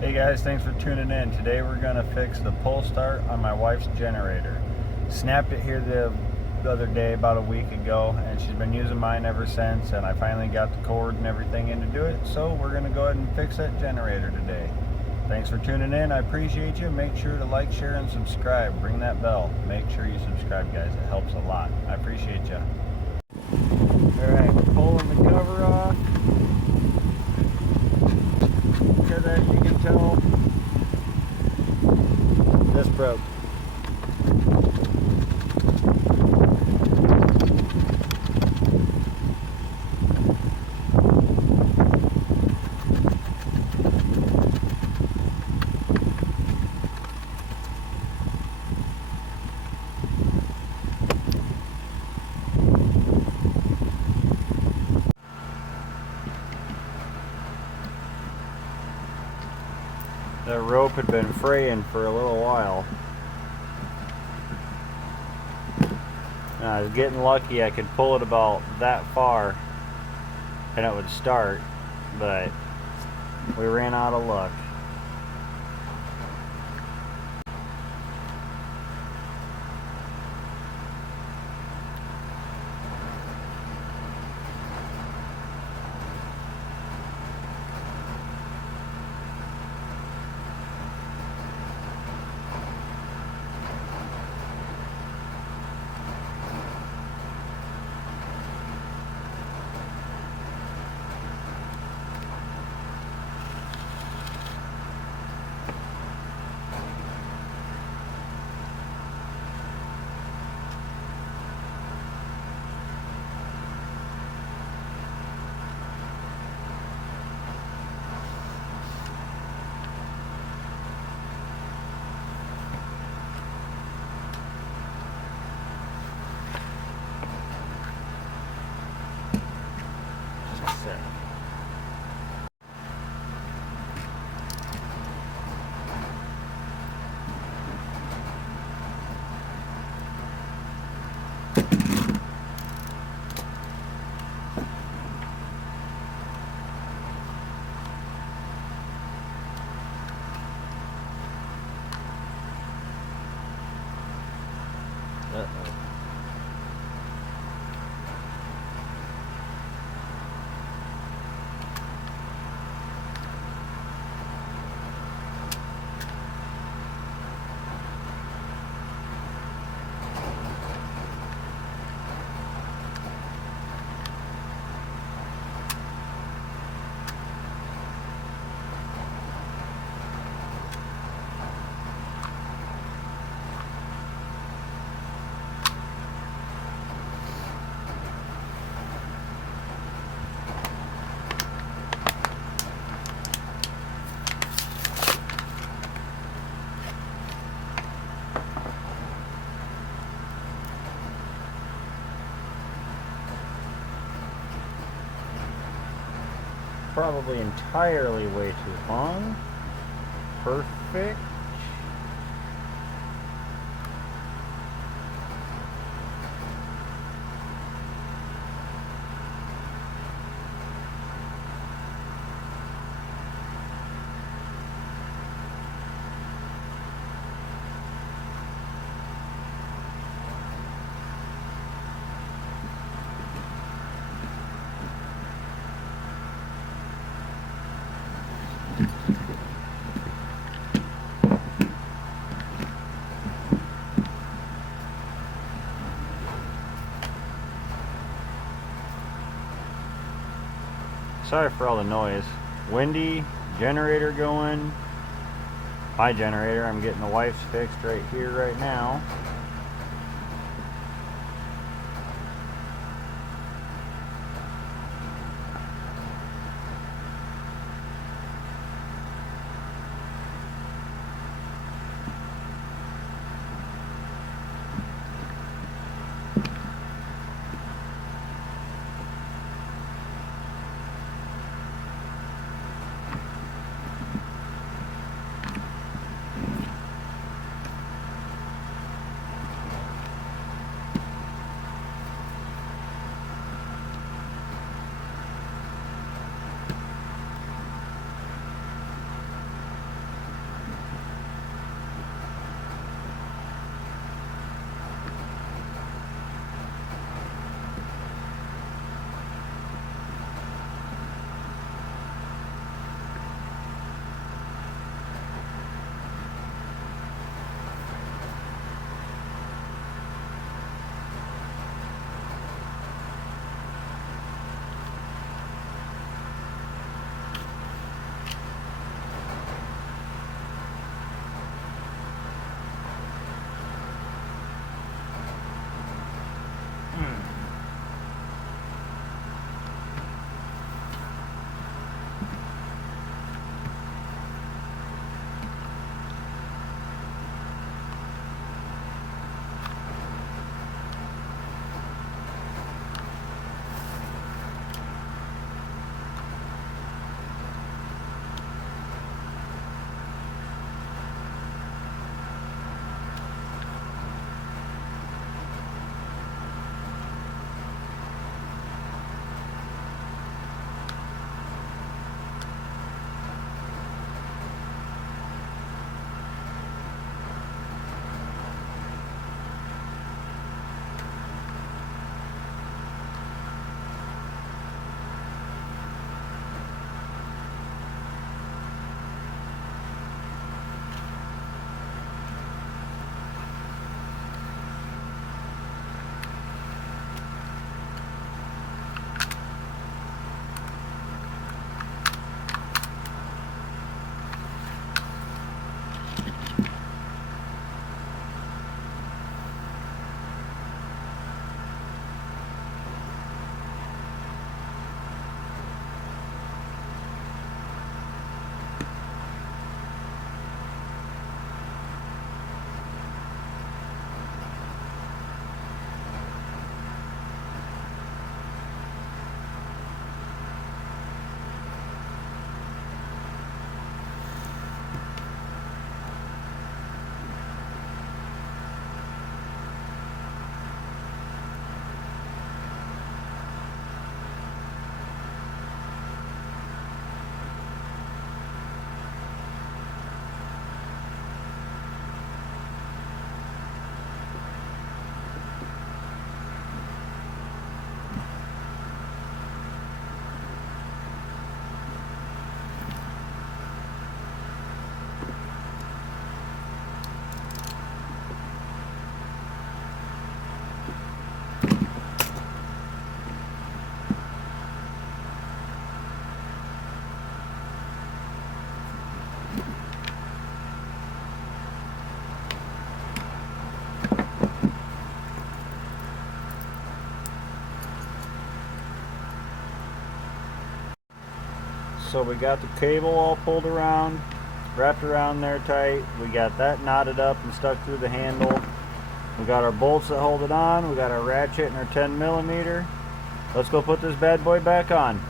Hey guys, thanks for tuning in. Today we're going to fix the pull start on my wife's generator. Snapped it here the other day, about a week ago, and she's been using mine ever since, and I finally got the cord and everything in to do it, so we're going to go ahead and fix that generator today. Thanks for tuning in. I appreciate you. Make sure to like, share, and subscribe. Ring that bell. Make sure you subscribe, guys. It helps a lot. I appreciate you. Alright, we're pulling the cover off. Because as you can tell, this broke. That rope had been fraying for a little while. Now, I was getting lucky. I could pull it about that far and it would start, but we ran out of luck. Uh-oh. Probably entirely way too long. Perfect. Sorry for all the noise. Windy, generator going. My generator, I'm getting the wife's fixed right here, right now. So we got the cable all pulled around, wrapped around there tight. We got that knotted up and stuck through the handle. We got our bolts that hold it on. We got our ratchet and our 10mm. Let's go put this bad boy back on.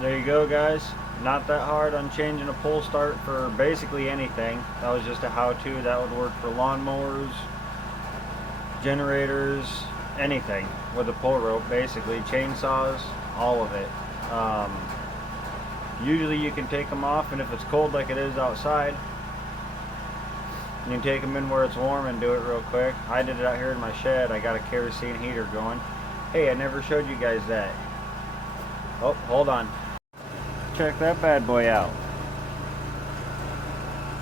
There you go, guys. Not that hard on changing a pull start for basically anything. That was just a how-to. That would work for lawnmowers, generators, anything with a pull rope, basically. Chainsaws, all of it. Usually you can take them off, and if it's cold like it is outside, you can take them in where it's warm and do it real quick. I did it out here in my shed. I got a kerosene heater going. Hey, I never showed you guys that. Oh, hold on. Check that bad boy out.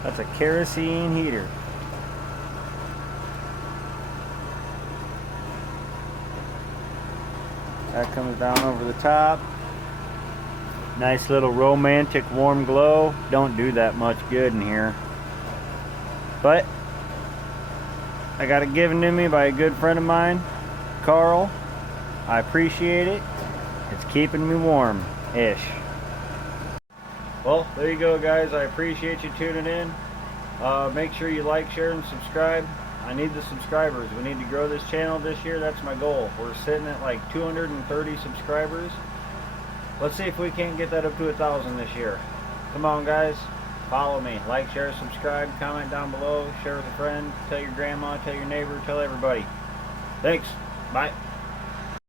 That's a kerosene heater. That comes down over the top. Nice little romantic warm glow. Don't do that much good in here. But I got it given to me by a good friend of mine, Carl. I appreciate it. It's keeping me warm-ish. Well, there you go, guys. I appreciate you tuning in. Make sure you like, share, and subscribe. I need the subscribers. We need to grow this channel this year. That's my goal. We're sitting at like 230 subscribers. Let's see if we can't get that up to 1,000 this year. Come on, guys. Follow me. Like, share, subscribe, comment down below, share with a friend, tell your grandma, tell your neighbor, tell everybody. Thanks. Bye.